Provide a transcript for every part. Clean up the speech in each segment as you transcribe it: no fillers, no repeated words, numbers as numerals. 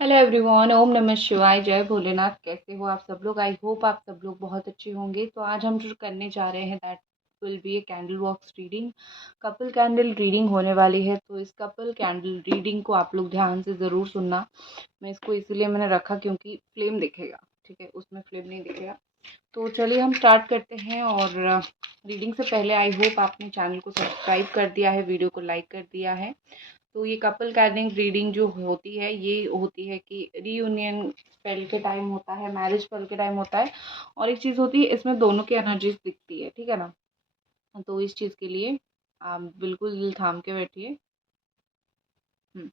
Hello everyone, ओम नमः शिवाय, जय भोलेनाथ। कैसे हो आप सब लोग? आई होप आप सब लोग बहुत अच्छे होंगे। तो आज हम जो करने जा रहे हैं that will be a candle box reading. Couple candle reading होने वाली है, तो इस कपल कैंडल रीडिंग को आप लोग ध्यान से ज़रूर सुनना। मैं इसको इसीलिए मैंने रखा क्योंकि फ्लेम दिखेगा, ठीक है, उसमें फ्लेम नहीं दिखेगा। तो चलिए हम स्टार्ट करते हैं। और रीडिंग से पहले आई होप आपने चैनल को सब्सक्राइब कर दिया है, वीडियो को लाइक कर दिया है। तो ये कपल कैंडल रीडिंग जो होती है, ये होती है कि रीयूनियन स्पेल के टाइम होता है, मैरिज स्पेल के टाइम होता है। और एक चीज़ होती है, इसमें दोनों की एनर्जीज दिखती है, ठीक है ना। तो इस चीज़ के लिए आप बिल्कुल दिल थाम के बैठिए। हम्म।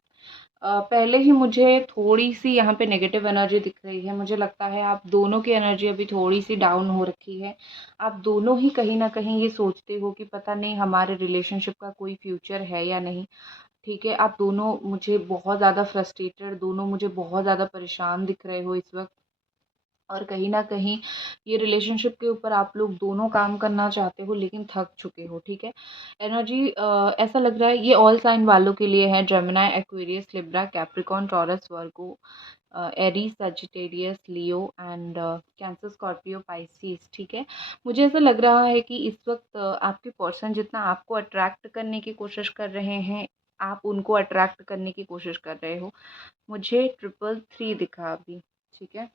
पहले ही मुझे थोड़ी सी यहाँ पे नेगेटिव एनर्जी दिख रही है। मुझे लगता है आप दोनों की एनर्जी अभी थोड़ी सी डाउन हो रखी है। आप दोनों ही कहीं ना कहीं ये सोचते हो कि पता नहीं हमारे रिलेशनशिप का कोई फ्यूचर है या नहीं। ठीक है, आप दोनों मुझे बहुत ज़्यादा फ्रस्ट्रेटेड, दोनों मुझे बहुत ज़्यादा परेशान दिख रहे हो इस वक्त। और कहीं न कहीं ये रिलेशनशिप के ऊपर आप लोग दोनों काम करना चाहते हो, लेकिन थक चुके हो, ठीक है। एनर्जी ऐसा लग रहा है ये ऑल साइन वालों के लिए है। Gemini, Aquarius, Libra, Capricorn, taurus, Virgo, Aries, Sagittarius, Leo and cancer, Scorpio, Pisces, ठीक है। मुझे ऐसा लग रहा है कि इस वक्त आपके पर्सन जितना आपको अट्रैक्ट करने की कोशिश कर रहे हैं, आप उनको अट्रैक्ट करने की कोशिश कर रहे हो। मुझे 333 दिखा अभी, ठीक है।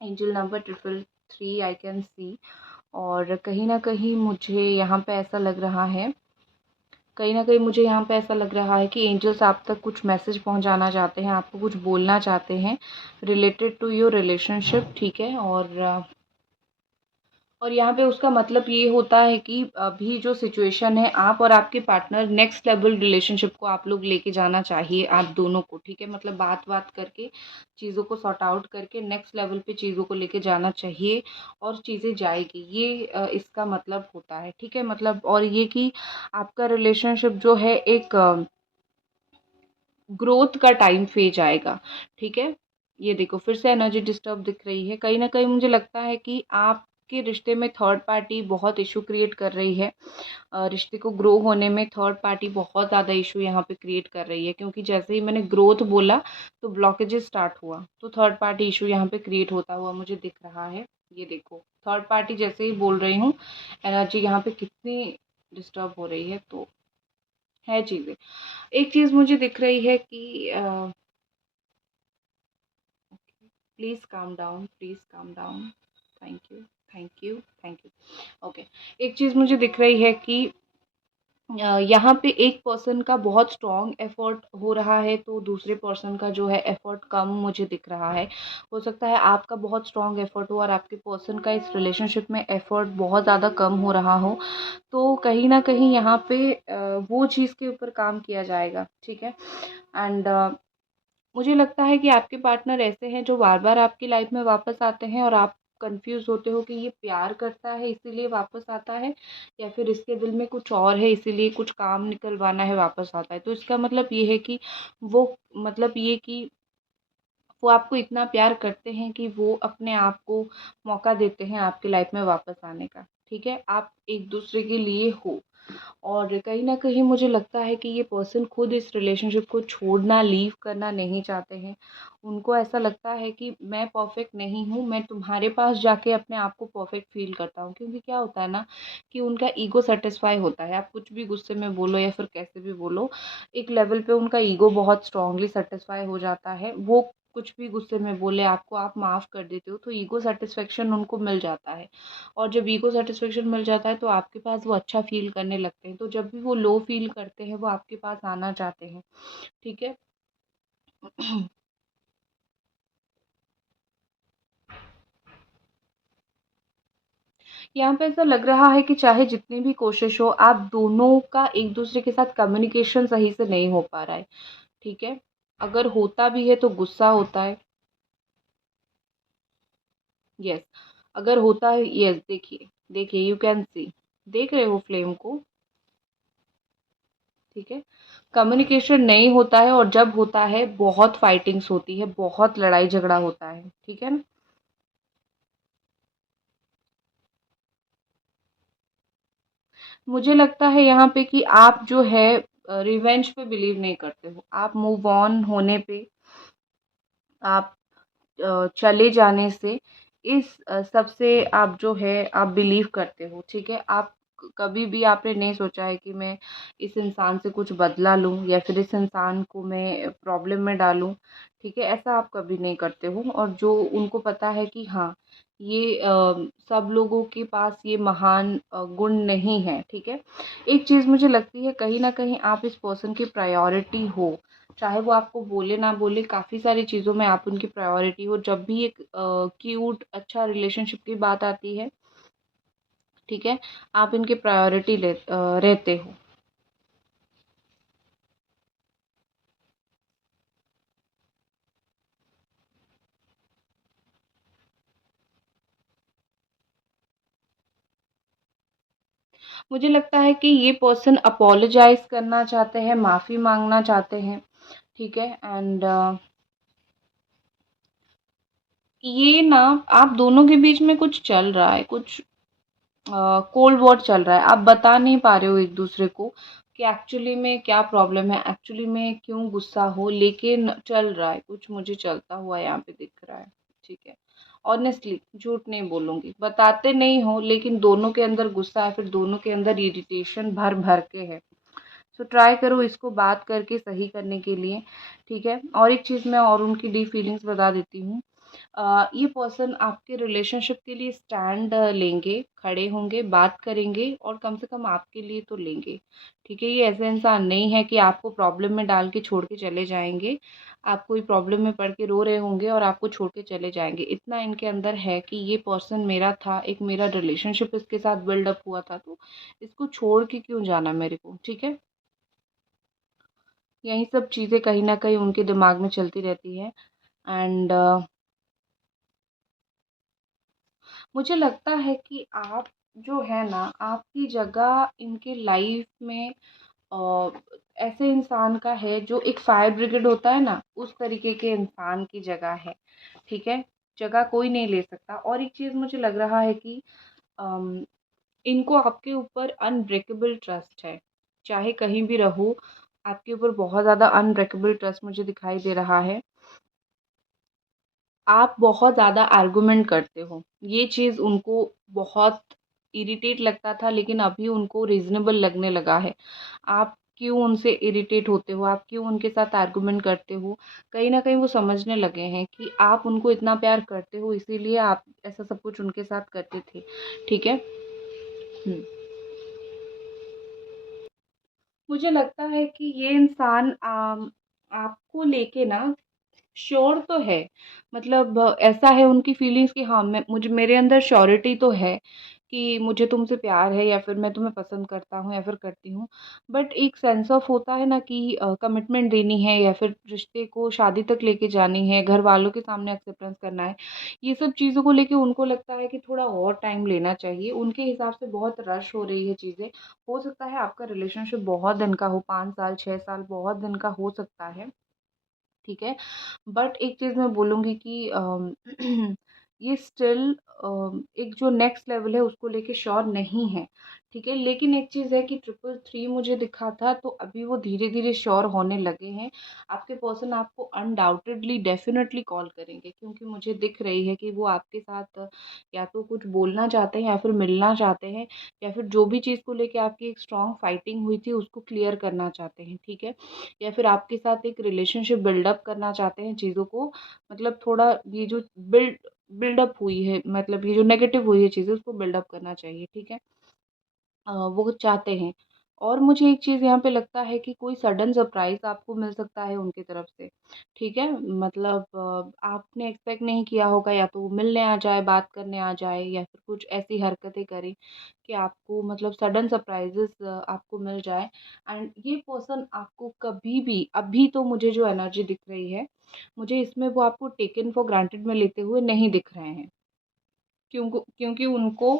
Angel number 333 I can see. और कहीं ना कहीं मुझे यहाँ पे ऐसा लग रहा है, कहीं ना कहीं मुझे यहाँ पे ऐसा लग रहा है कि एंजल्स आप तक कुछ मैसेज पहुँचाना चाहते हैं, आपको कुछ बोलना चाहते हैं रिलेटेड टू योर रिलेशनशिप, ठीक है। और यहाँ पे उसका मतलब ये होता है कि अभी जो सिचुएशन है, आप और आपके पार्टनर नेक्स्ट लेवल रिलेशनशिप को आप लोग लेके जाना चाहिए, आप दोनों को, ठीक है। मतलब बात बात करके चीज़ों को सॉर्ट आउट करके नेक्स्ट लेवल पे चीज़ों को लेके जाना चाहिए। और चीज़ें जाएगी, ये इसका मतलब होता है, ठीक है। मतलब और ये कि आपका रिलेशनशिप जो है एक ग्रोथ का टाइम फेज आएगा, ठीक है। ये देखो फिर से एनर्जी डिस्टर्ब दिख रही है। कहीं ना कहीं मुझे लगता है कि आपके रिश्ते में थर्ड पार्टी बहुत इशू क्रिएट कर रही है। रिश्ते को ग्रो होने में थर्ड पार्टी बहुत ज़्यादा इशू यहाँ पे क्रिएट कर रही है, क्योंकि जैसे ही मैंने ग्रोथ बोला तो ब्लॉकेजेस स्टार्ट हुआ, तो थर्ड पार्टी इशू यहाँ पे क्रिएट होता हुआ मुझे दिख रहा है। ये देखो थर्ड पार्टी जैसे ही बोल रही हूँ, एनर्जी यहाँ पे कितनी डिस्टर्ब हो रही है। तो है चीज़ें। एक चीज़ मुझे दिख रही है कि please calm down, please calm down. Thank you, thank you, thank you. Okay. एक चीज़ मुझे दिख रही है कि यहाँ पे एक पर्सन का बहुत स्ट्रॉन्ग एफर्ट हो रहा है, तो दूसरे पर्सन का जो है एफर्ट कम मुझे दिख रहा है। हो सकता है आपका बहुत स्ट्रॉन्ग एफर्ट हो और आपके पर्सन का इस रिलेशनशिप में एफर्ट बहुत ज़्यादा कम हो रहा हो। तो कहीं ना कहीं यहाँ पे वो चीज़ के ऊपर काम किया जाएगा, ठीक है। एंड मुझे लगता है कि आपके पार्टनर ऐसे हैं जो बार बार आपकी लाइफ में वापस आते हैं, और आप कंफ्यूज होते हो कि ये प्यार करता है इसीलिए वापस आता है, या फिर इसके दिल में कुछ और है इसीलिए कुछ काम निकलवाना है वापस आता है। तो इसका मतलब ये है कि वो, मतलब ये कि वो आपको इतना प्यार करते हैं कि वो अपने आप को मौका देते हैं आपकी लाइफ में वापस आने का, ठीक है। आप एक दूसरे के लिए हो। और कहीं न कहीं मुझे लगता है कि ये पर्सन खुद इस रिलेशनशिप को छोड़ना, लीव करना नहीं चाहते हैं। उनको ऐसा लगता है कि मैं परफेक्ट नहीं हूँ, मैं तुम्हारे पास जाके अपने आप को परफेक्ट फ़ील करता हूँ। क्योंकि क्या होता है ना कि उनका ईगो सैटिस्फाई होता है। आप कुछ भी गुस्से में बोलो या फिर कैसे भी बोलो, एक लेवल पे उनका ईगो बहुत स्ट्रांगली सैटिस्फाई हो जाता है। वो कुछ भी गुस्से में बोले आपको, आप माफ़ कर देते हो, तो ईगो सैटिस्फैक्शन उनको मिल जाता है। और जब ईगो सैटिस्फैक्शन मिल जाता है तो आपके पास वो अच्छा फ़ील करने लगते हैं। तो जब भी वो लो फ़ील करते हैं वो आपके पास आना चाहते हैं, ठीक है। यहाँ पे ऐसा लग रहा है कि चाहे जितनी भी कोशिश हो, आप दोनों का एक दूसरे के साथ कम्युनिकेशन सही से नहीं हो पा रहा है, ठीक है। अगर होता भी है तो गुस्सा होता है। यस, अगर होता है, यस, देखिए, देखिए यू कैन सी, देख रहे हो फ्लेम को, ठीक है। कम्युनिकेशन नहीं होता है, और जब होता है बहुत फाइटिंग्स होती है, बहुत लड़ाई झगड़ा होता है, ठीक है ना। मुझे लगता है यहाँ पे कि आप जो है रिवेंज पे बिलीव नहीं करते हो, आप मूव ऑन होने पे आप चले जाने से इस सबसे आप जो है आप बिलीव करते हो, ठीक है? आप कभी भी आपने नहीं सोचा है कि मैं इस इंसान से कुछ बदला लूँ या फिर इस इंसान को मैं प्रॉब्लम में डालूँ, ठीक है? ऐसा आप कभी नहीं करते हो और जो उनको पता है कि हाँ, ये सब लोगों के पास ये महान गुण नहीं है, ठीक है? एक चीज़ मुझे लगती है कहीं न कहीं आप इस पर्सन की प्रायोरिटी हो। चाहे वो आपको बोले ना बोले, काफ़ी सारी चीज़ों में आप उनकी प्रायोरिटी हो। जब भी एक क्यूट अच्छा रिलेशनशिप की बात आती है, ठीक है, आप इनके प्रायोरिटी रहते हो। मुझे लगता है कि ये पर्सन अपोलोजाइज़ करना चाहते हैं, माफ़ी माँगना चाहते हैं, ठीक है? एंड ये ना आप दोनों के बीच में कुछ चल रहा है, कुछ कोल्ड वॉर चल रहा है। आप बता नहीं पा रहे हो एक-दूसरे को कि एक्चुअली में क्या प्रॉब्लम है, एक्चुअली में क्यों गुस्सा हो, लेकिन चल रहा है, कुछ मुझे चलता हुआ यहाँ पे दिख रहा है, ठीक है। ऑनेस्टली झूठ नहीं बोलूँगी, बताते नहीं हो लेकिन दोनों के अंदर गुस्सा है, फिर दोनों के अंदर इरिटेशन भर-भर के है। सो ट्राई करो इसको बात करके सही करने के लिए, ठीक है। और एक चीज़ मैं और उनकी डीप फीलिंग्स बता देती हूँ। ये पर्सन आपके रिलेशनशिप के लिए स्टैंड लेंगे, खड़े होंगे, बात करेंगे और कम से कम आपके लिए तो लेंगे, ठीक है। ये ऐसे इंसान नहीं है कि आपको प्रॉब्लम में डाल के छोड़ के चले जाएंगे। आप कोई प्रॉब्लम में पड़ के रो रहे होंगे और आपको छोड़ के चले जाएंगे। इतना इनके अंदर है कि ये पर्सन मेरा था, एक मेरा रिलेशनशिप इसके साथ बिल्डअप हुआ था, तो इसको छोड़ के क्यों जाना मेरे को, ठीक है। यही सब चीज़ें कहीं न कहीं उनके दिमाग में चलती रहती है। एंड मुझे लगता है कि आप जो है ना, आपकी जगह इनके लाइफ में अ, ऐसे इंसान का है जो एक फायर ब्रिगेड होता है ना, उस तरीके के इंसान की जगह है, ठीक है? जगह कोई नहीं ले सकता। और एक चीज़ मुझे लग रहा है कि अम, इनको आपके ऊपर अनब्रेकेबल ट्रस्ट है। चाहे कहीं भी रहो, आपके ऊपर बहुत ज़्यादा अनब्रेकेबल ट्रस्ट मुझे दिखाई दे रहा है। आप बहुत ज़्यादा आर्गुमेंट करते हो। ये चीज़ उनको बहुत इरिटेट लगता था लेकिन अभी उनको रीज़नेबल लगने लगा है। आप क्यों उनसे इरिटेट होते हो? आप क्यों उनके साथ आर्गुमेंट करते हो? कहीं न कहीं वो समझने लगे हैं कि आप उनको इतना प्यार करते हो इसीलिए आप ऐसा सब कुछ उनके साथ करते थे। ठीक है? हुँ। मुझे लगता है कि ये इंसान आपको लेके ना श्योर तो है। मतलब ऐसा है उनकी फीलिंग्स कि हाँ, मैं मुझे मेरे अंदर श्योरिटी तो है कि मुझे तुमसे प्यार है या फिर मैं तुम्हें पसंद करता हूँ या फिर करती हूँ। बट एक सेंस ऑफ होता है ना कि कमिटमेंट देनी है या फिर रिश्ते को शादी तक लेके जानी है, घर वालों के सामने एक्सेप्टेंस करना है। ये सब चीज़ों को लेके उनको लगता है कि थोड़ा और टाइम लेना चाहिए। उनके हिसाब से बहुत रश हो रही है चीज़ें। हो सकता है आपका रिलेशनशिप बहुत दिन का हो, 5 साल, 6 साल बहुत दिन का हो सकता है। ठीक है? बट एक चीज़ मैं बोलूँगी कि ये स्टिल एक जो नेक्स्ट लेवल है उसको लेके श्योर नहीं है, ठीक है? लेकिन एक चीज़ है कि ट्रिपल थ्री मुझे दिखा था तो अभी वो धीरे-धीरे श्योर होने लगे हैं। आपके पर्सन आपको अनडाउटेडली डेफ़िनेटली कॉल करेंगे क्योंकि मुझे दिख रही है कि वो आपके साथ या तो कुछ बोलना चाहते हैं या फिर मिलना चाहते हैं या फिर जो भी चीज़ को लेके आपकी एक स्ट्रॉन्ग फाइटिंग हुई थी उसको क्लियर करना चाहते हैं, ठीक है? या फिर आपके साथ एक रिलेशनशिप बिल्डअप करना चाहते हैं चीज़ों को मतलब थोड़ा ये जो बिल्डअप हुई है मतलब ये जो नेगेटिव हुई है चीज़ें उसको बिल्डअप करना चाहिए, ठीक है? वो चाहते हैं। और मुझे एक चीज़ यहाँ पे लगता है कि कोई सडन सरप्राइज़ आपको मिल सकता है उनकी तरफ से, ठीक है? मतलब आपने एक्सपेक्ट नहीं किया होगा या तो वो मिलने आ जाए, बात करने आ जाए या फिर कुछ ऐसी हरकतें करे कि आपको मतलब सडन सरप्राइज़ेज़ आपको मिल जाए एंड ये पर्सन आपको कभी भी अभी तो मुझे जो एनर्जी दिख रही है, मुझे इसमें वो आपको टेकन फॉर ग्रांटेड में लेते हुए नहीं दिख रहे हैं। क्योंकि उनको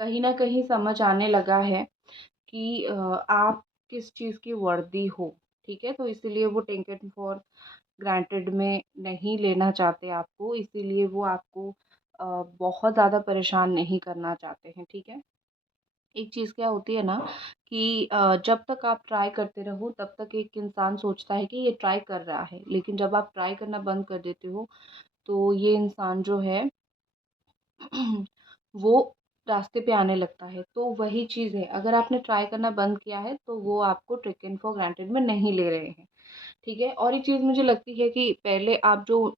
कहीं न कहीं समझ आने लगा है कि आप किस चीज़ की वर्दी हो, ठीक है? तो इसीलिए वो टेकन फॉर ग्रांटेड में नहीं लेना चाहते आपको, इसीलिए वो आपको बहुत ज़्यादा परेशान नहीं करना चाहते हैं, ठीक है? एक चीज़ क्या होती है ना कि जब तक आप ट्राई करते रहो तब तक एक इंसान सोचता है कि ये ट्राई कर रहा है, लेकिन जब आप ट्राई करना बंद कर देते हो तो ये इंसान जो है वो रास्ते पे आने लगता है। तो वही चीज़ है, अगर आपने ट्राई करना बंद किया है तो वो आपको टेकन फॉर ग्रांटेड में नहीं ले रहे हैं, ठीक है। और एक चीज़ मुझे लगती है कि पहले आप जो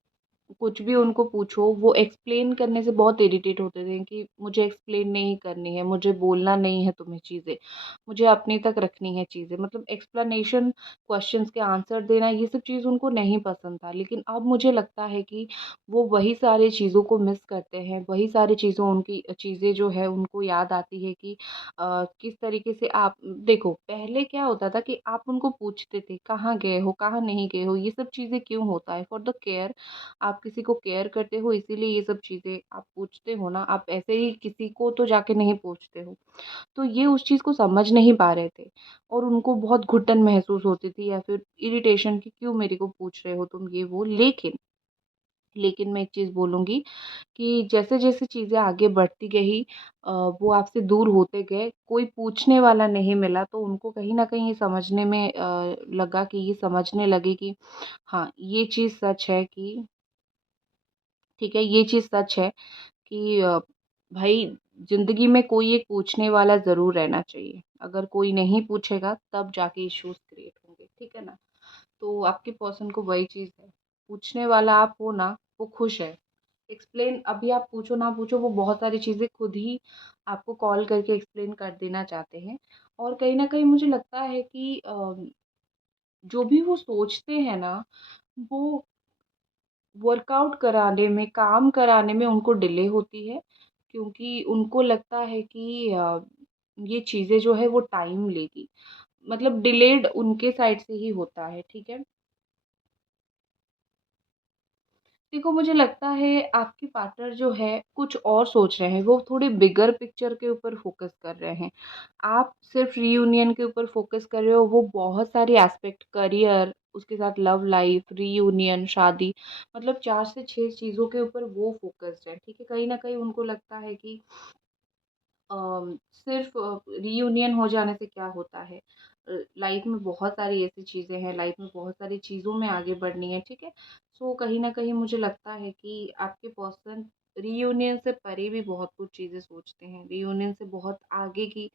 कुछ भी उनको पूछो वो एक्सप्लेन करने से बहुत इरिटेट होते थे कि मुझे एक्सप्लेन नहीं करनी है, मुझे बोलना नहीं है तुम्हें चीज़ें, मुझे अपने तक रखनी है चीज़ें, मतलब एक्सप्लेनेशन, क्वेश्चंस के आंसर देना, ये सब चीज़ उनको नहीं पसंद था। लेकिन अब मुझे लगता है कि वो वही सारी चीज़ों को मिस करते हैं, वही सारी चीज़ों उनकी चीज़ें जो है उनको याद आती है कि किस तरीके से आप देखो, पहले क्या होता था कि आप उनको पूछते थे कहाँ गए हो, कहाँ नहीं गए हो, ये सब चीज़ें क्यों होता है, फॉर द केयर, आप किसी को केयर करते हो इसीलिए ये सब चीज़ें आप पूछते हो ना, आप ऐसे ही किसी को तो जाके नहीं पूछते हो। तो ये उस चीज़ को समझ नहीं पा रहे थे और उनको बहुत घुटन महसूस होती थी या फिर इरिटेशन कि क्यों मेरे को पूछ रहे हो तुम ये वो। लेकिन मैं एक चीज़ बोलूँगी कि जैसे-जैसे चीज़ें आगे बढ़ती गई वो आपसे दूर होते गए, कोई पूछने वाला नहीं मिला तो उनको कहीं न कहीं ये समझने में लगा कि ये समझने लगे कि हाँ, ये चीज़ सच है कि ठीक है, ये चीज़ सच है कि भाई ज़िंदगी में कोई एक पूछने वाला ज़रूर रहना चाहिए। अगर कोई नहीं पूछेगा तब जाके इश्यूज़ क्रिएट होंगे, ठीक है ना? तो आपके पर्सन को वही चीज़ है, पूछने वाला आप हो ना, वो खुश है। एक्सप्लेन अभी आप पूछो ना पूछो वो बहुत सारी चीज़ें खुद ही आपको कॉल करके एक्सप्लेन कर देना चाहते हैं। और कहीं न कहीं मुझे लगता है कि जो भी वो सोचते हैं ना, वो वर्कआउट कराने में, काम कराने में उनको डिले होती है, क्योंकि उनको लगता है कि ये चीज़ें जो है वो टाइम लेगी। मतलब डिलेड उनके साइड से ही होता है, ठीक है? देखो मुझे लगता है आपके पार्टनर जो है कुछ और सोच रहे हैं, वो थोड़ी बिगर पिक्चर के ऊपर फ़ोकस कर रहे हैं। आप सिर्फ़ रियूनियन के ऊपर फ़ोकस कर रहे हो, वो बहुत सारी एस्पेक्ट करियर, उसके साथ लव लाइफ़, रियूनियन, शादी, मतलब 4 से 6 चीज़ों के ऊपर वो फ़ोकस्ड है, ठीक है? कहीं न कहीं उनको लगता है कि सिर्फ़ रियूनियन हो जाने से क्या होता है? लाइफ़ में बहुत सारी ऐसी चीज़ें हैं, लाइफ़ में बहुत सारी चीज़ों में आगे बढ़नी है, ठीक है? सो कहीं न कहीं मुझे लगता है कि आपके पर्सन रियूनियन से परे भी बहुत कुछ चीज़ें सोचते हैं। रियूनियन से बहुत आगे की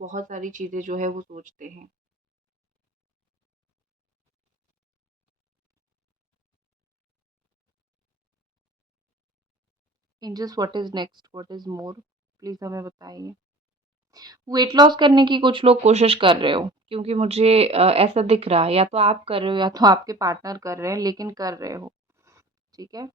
बहुत सारी चीज़ें जो है वो सोचते हैं। Angels what is next? What is more? Please हमें बताइए। वेट लॉस करने की कुछ लोग कोशिश कर रहे हो, क्योंकि मुझे ऐसा दिख रहा है, या तो आप कर रहे हो या तो आपके पार्टनर कर रहे हैं, लेकिन कर रहे हो, ठीक है?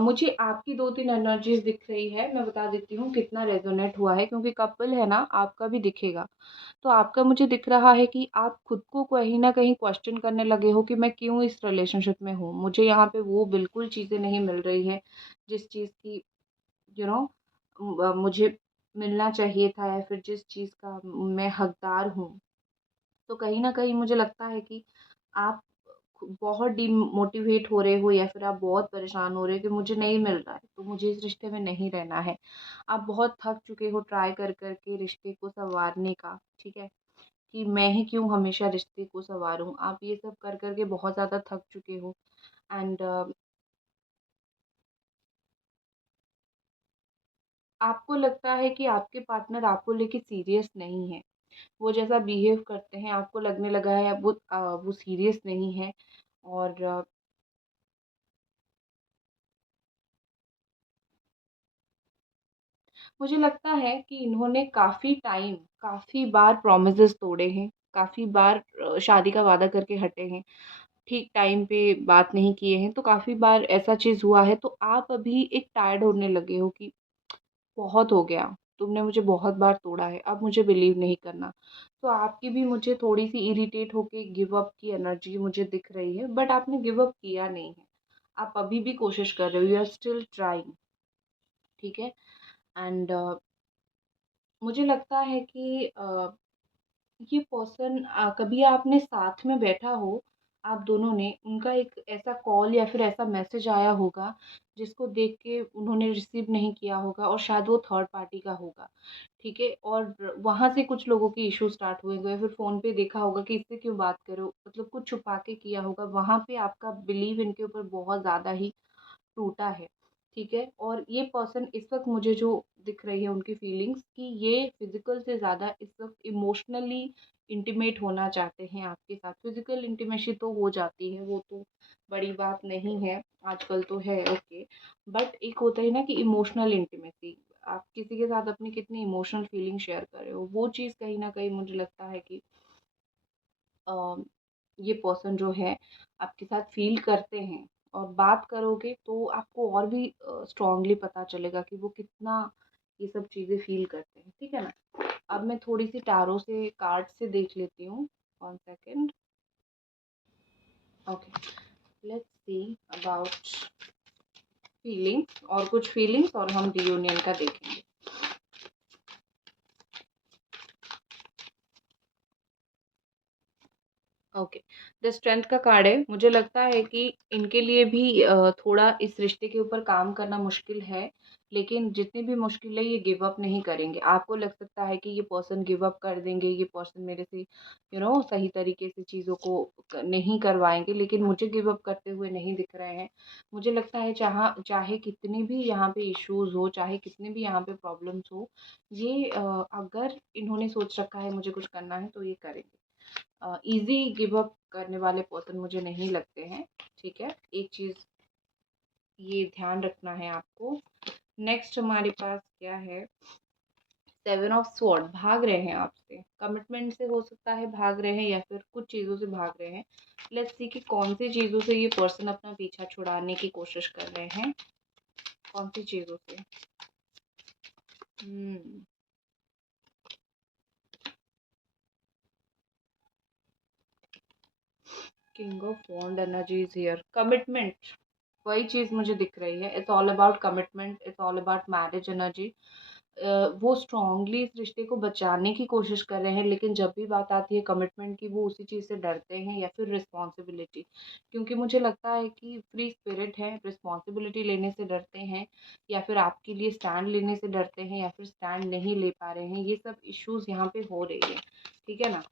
मुझे आपकी 2-3 एनर्जीज़ दिख रही है, मैं बता देती हूँ कितना रेज़ोनेट हुआ है, क्योंकि कपल है ना, आपका भी दिखेगा। तो आपका मुझे दिख रहा है कि आप खुद को कहीं न कहीं क्वेश्चन करने लगे हो कि मैं क्यों इस रिलेशनशिप में हूँ? मुझे यहाँ पे वो बिल्कुल चीज़ें नहीं मिल रही हैं, जिस चीज़ की यू नो मुझे मिलना चाहिए था, या फिर जिस चीज़ का मैं हकदार हूँ। तो कहीं न कहीं मुझे लगता है कि आप बहुत डिमोटिवेट हो रहे हो, या फिर आप बहुत परेशान हो रहे हो कि मुझे नहीं मिल रहा है, तो मुझे इस रिश्ते में नहीं रहना है। आप बहुत थक चुके हो ट्राई कर के रिश्ते को सँवारने का, ठीक है? कि मैं ही क्यों हमेशा रिश्ते को सँवारूँ। आप ये सब कर के बहुत ज़्यादा थक चुके हो, एंड आपको लगता है कि आपके पार्टनर आपको लेके सीरियस नहीं है। वो जैसा बिहेव करते हैं, आपको लगने लगा है वो सीरियस नहीं है। और मुझे लगता है कि इन्होंने काफ़ी बार प्रॉमिसेस तोड़े हैं, काफ़ी बार शादी का वादा करके हटे हैं, ठीक टाइम पे बात नहीं किए हैं, तो काफ़ी बार ऐसा चीज़ हुआ है। तो आप अभी एक टायर्ड होने लगे हो कि बहुत हो गया, तुमने मुझे बहुत बार तोड़ा है, अब मुझे बिलीव नहीं करना। तो आपकी भी मुझे थोड़ी-सी इरिटेट होके गिव अप की एनर्जी मुझे दिख रही है, बट आपने गिव अप किया नहीं है। आप अभी भी कोशिश कर रहे हो, यू आर स्टिल ट्राइंग, ठीक है? एंड मुझे लगता है कि ये पर्सन कभी आपने साथ में बैठा हो, आप दोनों ने उनका एक ऐसा कॉल या फिर ऐसा मैसेज आया होगा जिसको देख के उन्होंने रिसीव नहीं किया होगा और शायद वो थर्ड पार्टी का होगा, ठीक है? और वहाँ से कुछ लोगों के इश्यू स्टार्ट हुए होंगे, फिर फ़ोन पे देखा होगा कि इससे क्यों बात कर रहे हो, मतलब कुछ छुपा के किया होगा, वहाँ पे आपका बिलीव इनके ऊपर बहुत ज़्यादा ही टूटा है, ठीक है? और ये पर्सन इस वक़्त मुझे जो दिख रही है उनकी फीलिंग्स कि ये फ़िज़िकल से ज़्यादा इस वक़्त इमोशनली इंटीमेट होना चाहते हैं आपके साथ। फ़िज़िकल इंटीमेसी तो हो जाती है, वो तो बड़ी बात नहीं है, आजकल तो है ओके। बट एक होता है ना कि इमोशनल इंटीमेसी, आप किसी के साथ अपनी कितनी इमोशनल फीलिंग शेयर कर रहे हो, वो चीज़ कहीं न कहीं मुझे लगता है कि अ, ये पर्सन जो है आपके साथ फ़ील करते हैं और बात करोगे तो आपको और भी स्ट्रॉन्गली पता चलेगा कि वो कितना ये सब चीज़ें फ़ील करते हैं, ठीक है ना? अब मैं थोड़ी-सी टैरो से कार्ड से देख लेती हूँ। 1 second. Okay, let's see about feelings, और कुछ फीलिंग्स और हम रियूनियन का देखेंगे। ओके, द स्ट्रेंथ का कार्ड है। मुझे लगता है कि इनके लिए भी थोड़ा इस रिश्ते के ऊपर काम करना मुश्किल है, लेकिन जितनी भी मुश्किल है ये गिव अप नहीं करेंगे। आपको लग सकता है कि ये पर्सन गिव अप कर देंगे, ये पर्सन मेरे से सही तरीके से चीज़ों को नहीं करवाएंगे, लेकिन मुझे गिव अप करते हुए नहीं दिख रहे हैं। मुझे लगता है चाहे कितने भी यहाँ पे इश्यूज हो, चाहे कितने भी यहाँ पे प्रॉब्लम्स हो, ये अगर इन्होंने सोच रखा है मुझे कुछ करना है तो ये करेंगे। ईज़ी गिव अप करने वाले पर्सन मुझे नहीं लगते हैं, ठीक है? एक चीज़ ये ध्यान रखना है आपको। नेक्स्ट हमारे पास क्या है? 7 ऑफ स्वॉर्ड, भाग रहे हैं आपसे। कमिटमेंट से हो सकता है भाग रहे हैं या फिर कुछ चीज़ों से भाग रहे हैं। लेट्स सी कि कौन सी चीज़ों से ये पर्सन अपना पीछा छुड़ाने की कोशिश कर रहे हैं। कौन सी चीज़ों से? हुँ। King of wand energy is here. Commitment, वही चीज़ मुझे दिख रही है। It's all about commitment, it's all about marriage energy. वो स्ट्रांगली इस रिश्ते को बचाने की कोशिश कर रहे हैं, लेकिन जब भी बात आती है कमिटमेंट की, वो उसी चीज़ से डरते हैं या फिर रिस्पॉन्सिबिलिटी, क्योंकि मुझे लगता है कि फ्री स्पिरिट है, रिस्पॉन्सिबिलिटी लेने से डरते हैं या फिर आपके लिए स्टैंड लेने से डरते हैं या फिर स्टैंड नहीं ले पा रहे हैं। ये सब इश्यूज यहाँ पे हो रही है, ठीक है ना?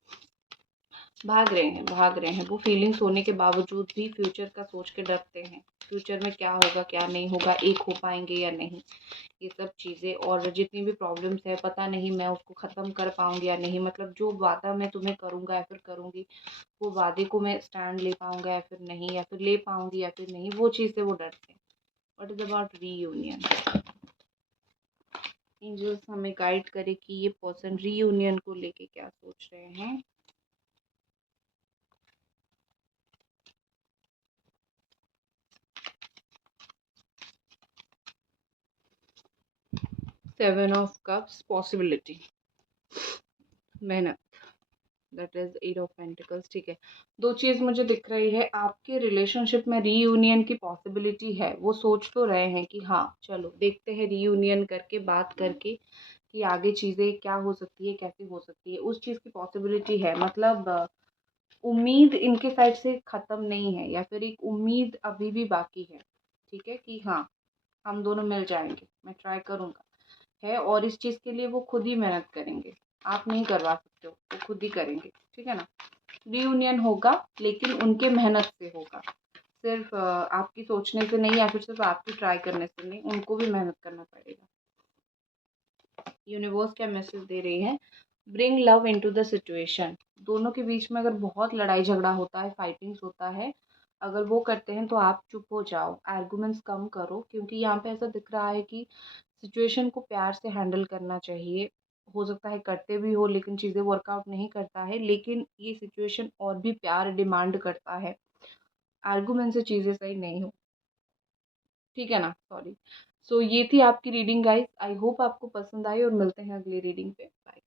भाग रहे हैं। वो फीलिंग्स होने के बावजूद भी फ्यूचर का सोच के डरते हैं। फ्यूचर में क्या होगा, क्या नहीं होगा, एक हो पाएँगे या नहीं, ये सब चीज़ें। और जितनी भी प्रॉब्लम्स है, पता नहीं मैं उसको ख़त्म कर पाऊँगी या नहीं। मतलब जो वादा मैं तुम्हें करूँगा या फिर करूँगी, वो वादे को मैं स्टैंड ले पाऊँगा या फिर नहीं, या फिर ले पाऊँगी या फिर नहीं, वो चीज़ से वो डरते हैं। What is about reunion? Angels हमें गाइड करे कि ये पर्सन रीयूनियन को लेके क्या सोच रहे हैं। सेवन ऑफ कप्स, पॉसिबिलिटी, मेहनत, that is eight of pentacles, ठीक है। दो चीज़ मुझे दिख रही है, आपके रिलेशनशिप में रीयूनियन की पॉसिबिलिटी है। वो सोच तो रहे हैं कि हाँ चलो देखते हैं रीयूनियन करके, बात करके कि आगे चीज़ें क्या हो सकती है, कैसे हो सकती है, उस चीज़ की पॉसिबिलिटी है। मतलब उम्मीद इनके साइड से ख़त्म नहीं है, या फिर एक उम्मीद अभी भी बाकी है, ठीक है, कि हाँ हम दोनों मिल जाएंगे, मैं ट्राई करूँगा है। और इस चीज़ के लिए वो खुद ही मेहनत करेंगे, आप नहीं करवा सकते हो, वो खुद ही करेंगे, ठीक है ना? रियूनियन होगा लेकिन उनके मेहनत से होगा, सिर्फ आपकी सोचने से नहीं या फिर सिर्फ आपकी ट्राई करने से नहीं, उनको भी मेहनत करना पड़ेगा। यूनिवर्स क्या मैसेज दे रही है? Bring love into the situation. दोनों के बीच में अगर बहुत लड़ाई झगड़ा होता है, फाइटिंग्स होता है, अगर वो करते हैं तो आप चुप हो जाओ, आर्गुमेंट्स कम करो, क्योंकि यहाँ पे ऐसा दिख रहा है कि सिचुएशन को प्यार से हैंडल करना चाहिए। हो सकता है करते भी हो लेकिन चीज़ें वर्कआउट नहीं करता है, लेकिन ये सिचुएशन और भी प्यार डिमांड करता है। आर्गुमेंट से चीज़ें सही नहीं हो, ठीक है ना? सॉरी। सो ये थी आपकी रीडिंग गाइस। आई होप आपको पसंद आई और मिलते हैं अगली रीडिंग पे। बाय।